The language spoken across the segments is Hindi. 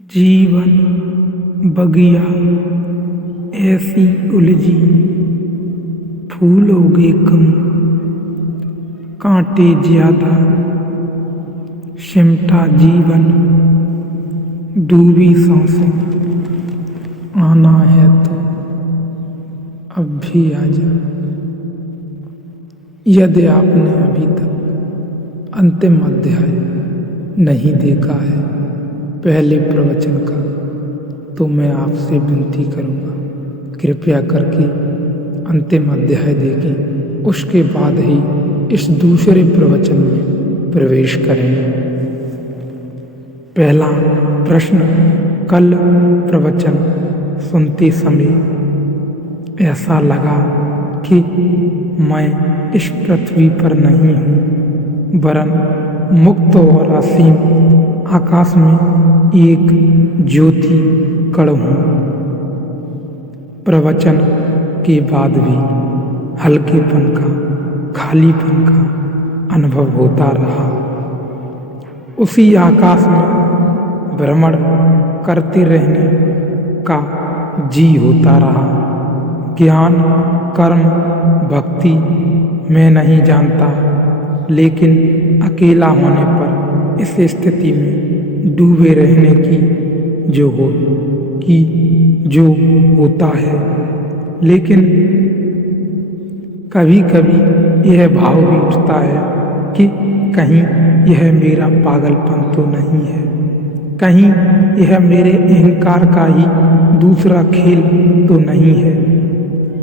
जीवन बगिया ऐसी उलझी, फूल उगे कम, कांटे ज्यादा, सिमटा जीवन, डूबी सांसें। आना है तो अब भी आजा। यदि आपने अभी तक अंतिम अध्याय नहीं देखा है पहले प्रवचन का, तो मैं आपसे विनती करूंगा कृपया करके अंतिम अध्याय देखें, उसके बाद ही इस दूसरे प्रवचन में प्रवेश करें। पहला प्रश्न, कल प्रवचन सुनते समय ऐसा लगा कि मैं इस पृथ्वी पर नहीं हूँ, वरन मुक्त और असीम आकाश में एक ज्योति कण हूँ। प्रवचन के बाद भी हल्केपन का, खालीपन का अनुभव होता रहा। उसी आकाश में भ्रमण करते रहने का जी होता रहा। ज्ञान, कर्म, भक्ति मैं नहीं जानता, लेकिन अकेला होने पर इस स्थिति में डूबे रहने की जो होता है। लेकिन कभी कभी यह भाव भी उठता है कि कहीं यह मेरा पागलपन तो नहीं है, कहीं यह मेरे अहंकार का ही दूसरा खेल तो नहीं है।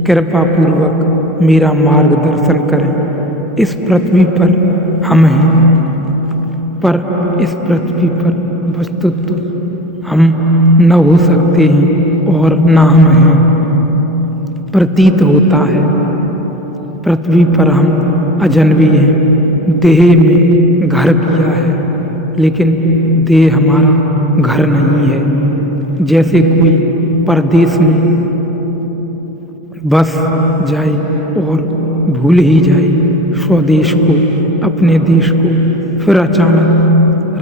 कृपा पूर्वक मेरा मार्गदर्शन करें। इस पृथ्वी पर हम हैं, पर इस पृथ्वी पर वस्तुतः हम न हो सकते हैं और न हम हैं। प्रतीत होता है पृथ्वी पर हम अजनबी हैं, देह में घर किया है, लेकिन देह हमारा घर नहीं है। जैसे कोई परदेश में बस जाए और भूल ही जाए स्वदेश को, अपने देश को, फिर अचानक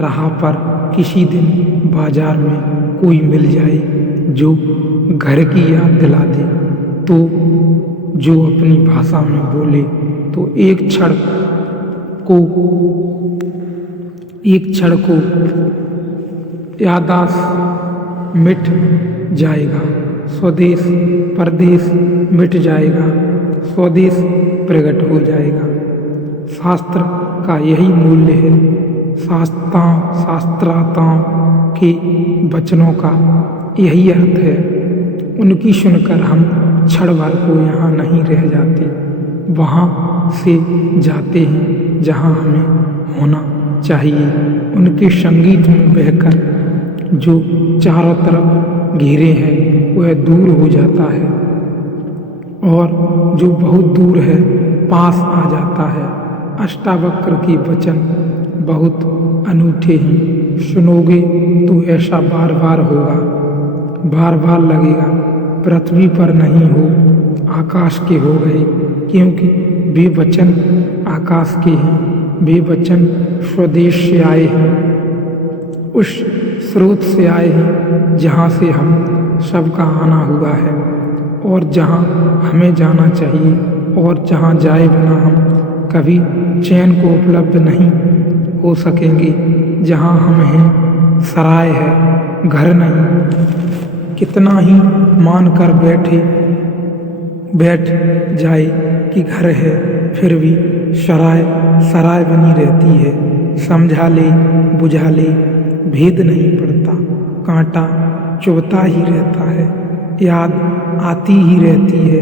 राह पर किसी दिन बाजार में कोई मिल जाए जो घर की याद दिला दे, तो जो अपनी भाषा में बोले, तो एक क्षण को याददाश्त मिट जाएगा। स्वदेश परदेश मिट जाएगा, स्वदेश प्रकट हो जाएगा। शास्त्र का यही मूल्य है। शास्त्राताओं के वचनों का यही अर्थ है। उनकी सुनकर हम क्षण भर को यहाँ नहीं रह जाते, वहाँ से जाते हैं जहाँ हमें होना चाहिए। उनके संगीत में बहकर जो चारों तरफ घेरे हैं वह दूर हो जाता है, और जो बहुत दूर है पास आ जाता है। अष्टावक्र के वचन बहुत अनूठे हैं। सुनोगे तो ऐसा बार बार होगा, बार बार लगेगा पृथ्वी पर नहीं हो, आकाश के हो गए, क्योंकि वे वचन आकाश के हैं, वे वचन स्वदेश से आए हैं, उस स्रोत से आए हैं जहाँ से हम सबका आना हुआ है, और जहाँ हमें जाना चाहिए, और जहाँ जाए बिना हम कभी चैन को उपलब्ध नहीं हो सकेंगे। जहाँ हम हैं सराय है, घर नहीं। कितना ही मान कर बैठ जाए कि घर है, फिर भी सराय बनी रहती है। समझा ले बुझा ले भेद नहीं पड़ता, कांटा चुभता ही रहता है, याद आती ही रहती है।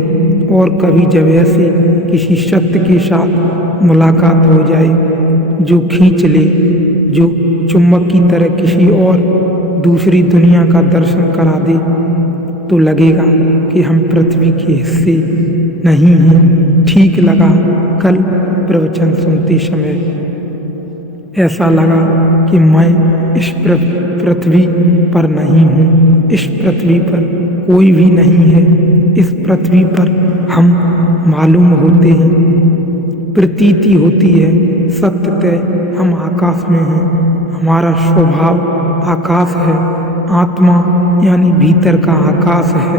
और कभी जब ऐसे किसी सत्य के साथ मुलाकात हो जाए जो खींच ले, जो चुम्बक की तरह किसी और दूसरी दुनिया का दर्शन करा दे, तो लगेगा कि हम पृथ्वी के हिस्से नहीं हैं। ठीक लगा कल प्रवचन सुनते समय, ऐसा लगा कि मैं इस पृथ्वी पर नहीं हूँ, इस पृथ्वी पर कोई भी नहीं है। इस पृथ्वी पर हम मालूम होते हैं, प्रतीति होती है, सत्यतः हम आकाश में हैं। हमारा स्वभाव आकाश है, आत्मा यानी भीतर का आकाश है।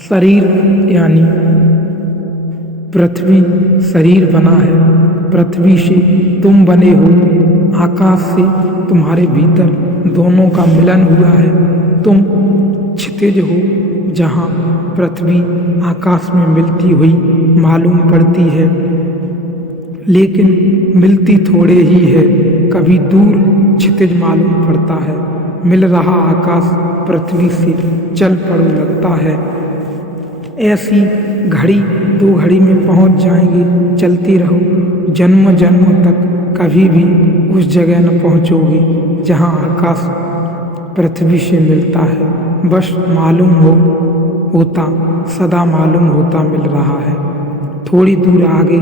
शरीर यानी पृथ्वी शरीर बना है। पृथ्वी से तुम बने हो, आकाश से तुम्हारे भीतर दोनों का मिलन हुआ है। तुम क्षितिज हो, जहाँ पृथ्वी आकाश में मिलती हुई मालूम पड़ती है, लेकिन मिलती थोड़े ही है। कभी दूर क्षितिज मालूम पड़ता है, मिल रहा आकाश पृथ्वी से चल पड़ो लगता है। ऐसी घड़ी दो घड़ी में पहुंच जाएंगे, चलती रहो, जन्म जन्म तक कभी भी उस जगह न पहुंचोगे जहां आकाश पृथ्वी से मिलता है। बस मालूम होता सदा मालूम होता मिल रहा है। थोड़ी दूर आगे,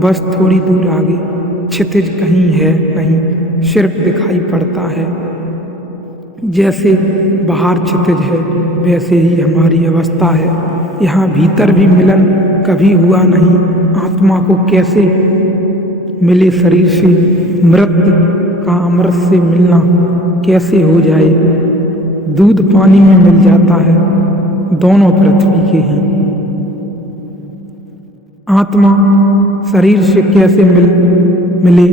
बस थोड़ी दूर आगे क्षितिज कहीं है नहीं, सिर्फ दिखाई पड़ता है। जैसे बाहर क्षितिज है, वैसे ही हमारी अवस्था है। यहाँ भीतर भी मिलन कभी हुआ नहीं। आत्मा को कैसे मिले शरीर से? मृत का अमृत से मिलना कैसे हो जाए? दूध पानी में मिल जाता है, दोनों पृथ्वी के हैं। आत्मा शरीर से कैसे मिले?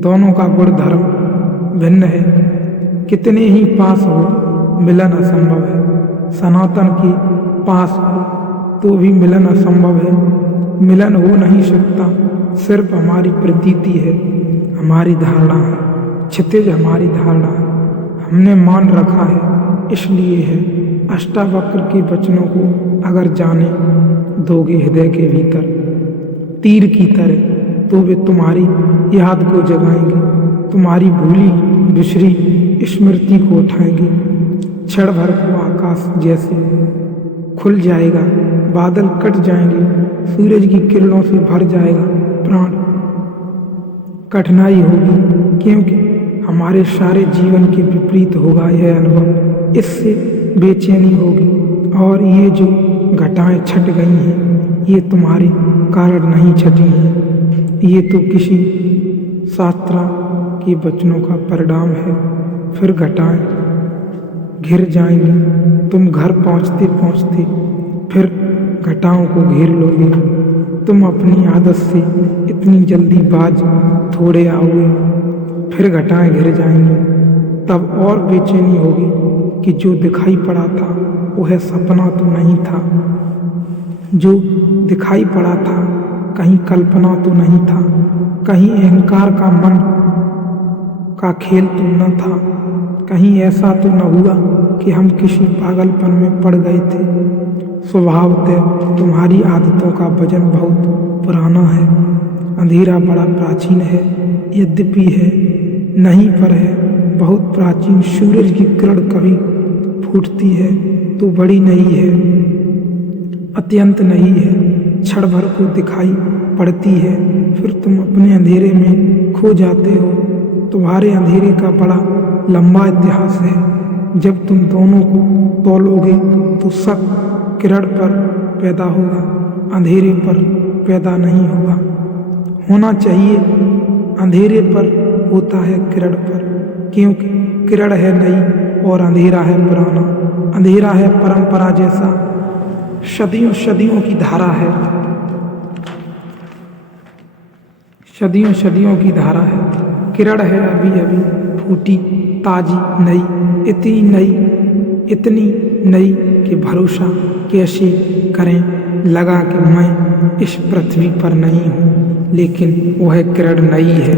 दोनों का गुण धर्म भिन्न है। कितने ही पास हो, मिलन असंभव है। सनातन के पास हो तो भी मिलन असंभव है। मिलन हो नहीं सकता, सिर्फ हमारी प्रतीति है, हमारी धारणा है। क्षितिज हमारी धारणा है, हमने मान रखा है, इसलिए है। अष्टावक्र के वचनों को अगर जाने दोगे हृदय के भीतर तीर की तरह, तो वे तुम्हारी याद को जगाएंगे, तुम्हारी भूली बिसरी स्मृति को उठाएंगे। क्षण भर को आकाश जैसे खुल जाएगा, बादल कट जाएंगे, सूरज की किरणों से भर जाएगा प्राण। कठिनाई होगी, क्योंकि हमारे सारे जीवन के विपरीत होगा यह अनुभव। इससे बेचैनी होगी। और ये जो घटाएं छट गई हैं, ये तुम्हारे कारण नहीं छटी हैं, ये तो किसी शास्त्रा के वचनों का परिणाम है। फिर घटाएं घिर जाएंगी। तुम घर पहुँचते पहुँचते फिर घटाओं को घेर लोगे। तुम अपनी आदत से इतनी जल्दी बाज थोड़े आओगे, फिर घटाएं घिर जाएंगी। तब और बेचैनी होगी कि जो दिखाई पड़ा था वह सपना तो नहीं था, जो दिखाई पड़ा था कहीं कल्पना तो नहीं था, कहीं अहंकार का मन का खेल तो न था, कहीं ऐसा तो न हुआ कि हम किसी पागलपन में पड़ गए थे। स्वभावतः तुम्हारी आदतों का वजन बहुत पुराना है। अंधेरा बड़ा प्राचीन है, यद्यपि है नहीं पर है बहुत प्राचीन। सूरज की किरण कभी फूटती है तो बड़ी नहीं है, अत्यंत नहीं है, क्षण भर को दिखाई पड़ती है, फिर तुम अपने अंधेरे में खो जाते हो। तुम्हारे अंधेरे का बड़ा लंबा इतिहास है। जब तुम दोनों को तोलोगे तो शक किरण पर पैदा होगा, अंधेरे पर पैदा नहीं होगा। होना चाहिए अंधेरे पर होता है किरण पर, क्योंकि किरण है नई और अंधेरा है पुराना। अंधेरा है परंपरा जैसा, सदियों सदियों की धारा है, सदियों सदियों की धारा है। किरण है अभी अभी फूटी, ताजी, नई, इतनी नई कि भरोसा कैसे करें। लगा कि मैं इस पृथ्वी पर नहीं हूँ, लेकिन वह किरण नई है।